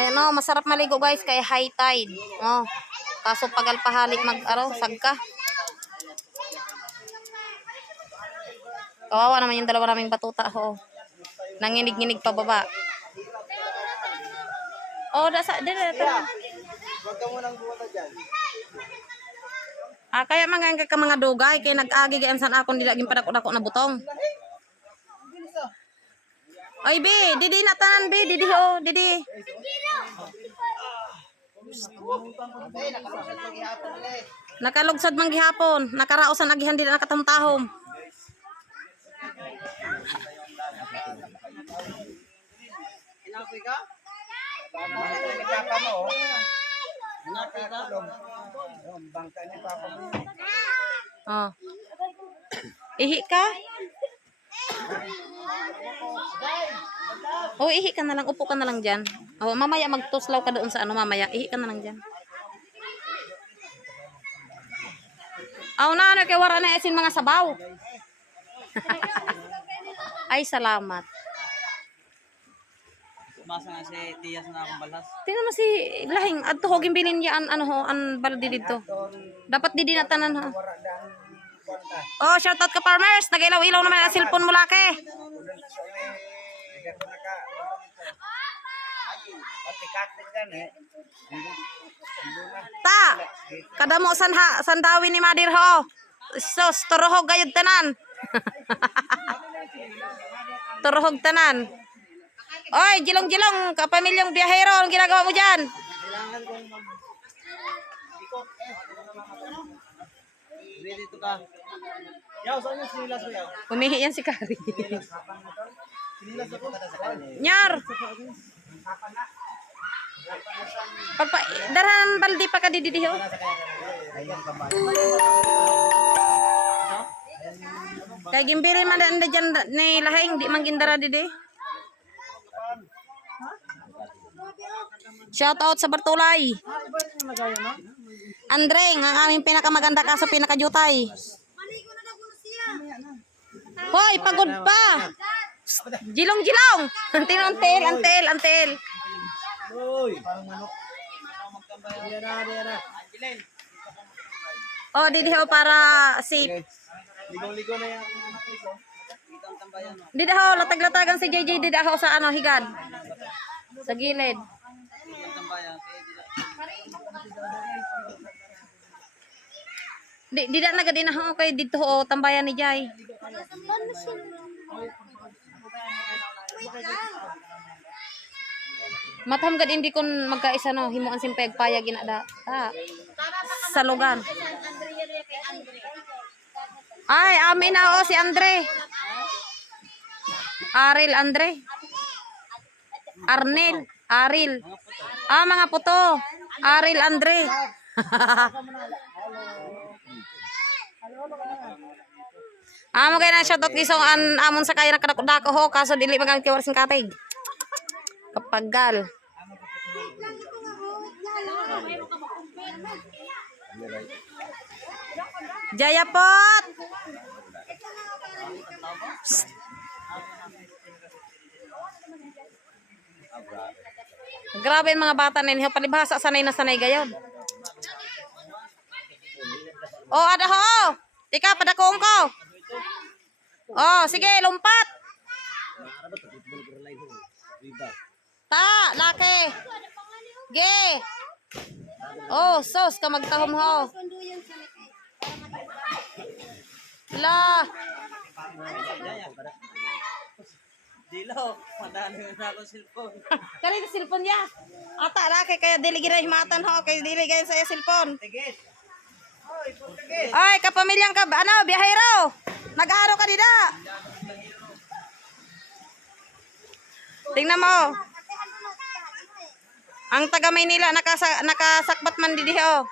Ayan o, masarap maligo guys kay high tide. Oh. Kaso pagalpahalik sagka. Kawawa naman yung dalawa naming batuta ho. Nanginig-nginig pa baba. Oh, dito. Huwag ka munang buwata dyan. Kaya mga dugay kay nag-agi gayan san akon dilaging padako-dako na butong. Ay bi, didi na tanan bi, didi ho, didi. Nakalugsad man gihapon, nakaraosan agihan dili nakatamtahom. Inapoy ka? Papa mo. Inapoy ka? Bangka ni Papa mo. Oh. Ihi ka? Oh, ihi ka na lang, upo ka na lang diyan. Oh, mamaya magtuslaw ka doon sa mamaya. Ihi ka na lang diyan. Na kay wara na isin mga sabaw. Ay, salamat. Masa nga si Tias na akong balas. Tingnan mo si Lahing adto hogin bilin niya an baldi dito. Dapat di dinatanan ha. Oh, shout out ka farmers. Nagailaw-ilaw naman ang cellphone mo laki. Ta, kadamo sandawi ni Madir ho. Sos turuhog gayud tanan. Turuhog tanan. Oy, jilong-jilong, kapamilyang biyahero, anong ginagawa mo dyan? Kailangan kong mag-ikot. Ready to ka. Yaw, saan yung sinilas mo yaw? Umihi yan si Kari. Sinilas ako. Nyar! Darahan baldi pa ka dididiho. Kaya gimbilin man na dyan ni Lahing, di man gindara didi. Shout out sa Bartolay. Andreng, ang aming pinakamaganda kaso pinakajutay. Hoy, pagod pa. Jilong-jilong. Antel. Uy, parang manok. Diyan na. Oh, didi ho para safe. Ligaw-ligaw na yan. Didi ho, latag-latagan si JJ didi ho sa higad. Sa gilid. Di na gadi na ho kay dito ho tambayan ni Jay. Matham gad hindi kon magkaisa no himuan simpeg payag inada. Sa lugan. Ay, amin na si Andre. Andre. Aril. Mga puto. Aril Andre. Magay na shoutout kisong amon sa kaya nakadako ho kaso dili magang kiwar sing katig. Kapagal. Jayapot. Grabe mga bata ninyo, palibhasa sanay na sanay gayon. Oh, ada ho. Tika padakong ko. Oh, sige, lumpat. Ta, laki. Ge. Oh, sos ka magtahom ho. La. Dilo, madali na ako cellphone. Kani cellphone niya. Ata laki kaya dili gira himatan ho, kay dili gayon sa cellphone. Tigit. Oy, tigit. Ay, kapamilyang ka biyahero. Nag-aro ka dida. Tingnan mo. Ang taga Maynila nakasakbat man didi ho.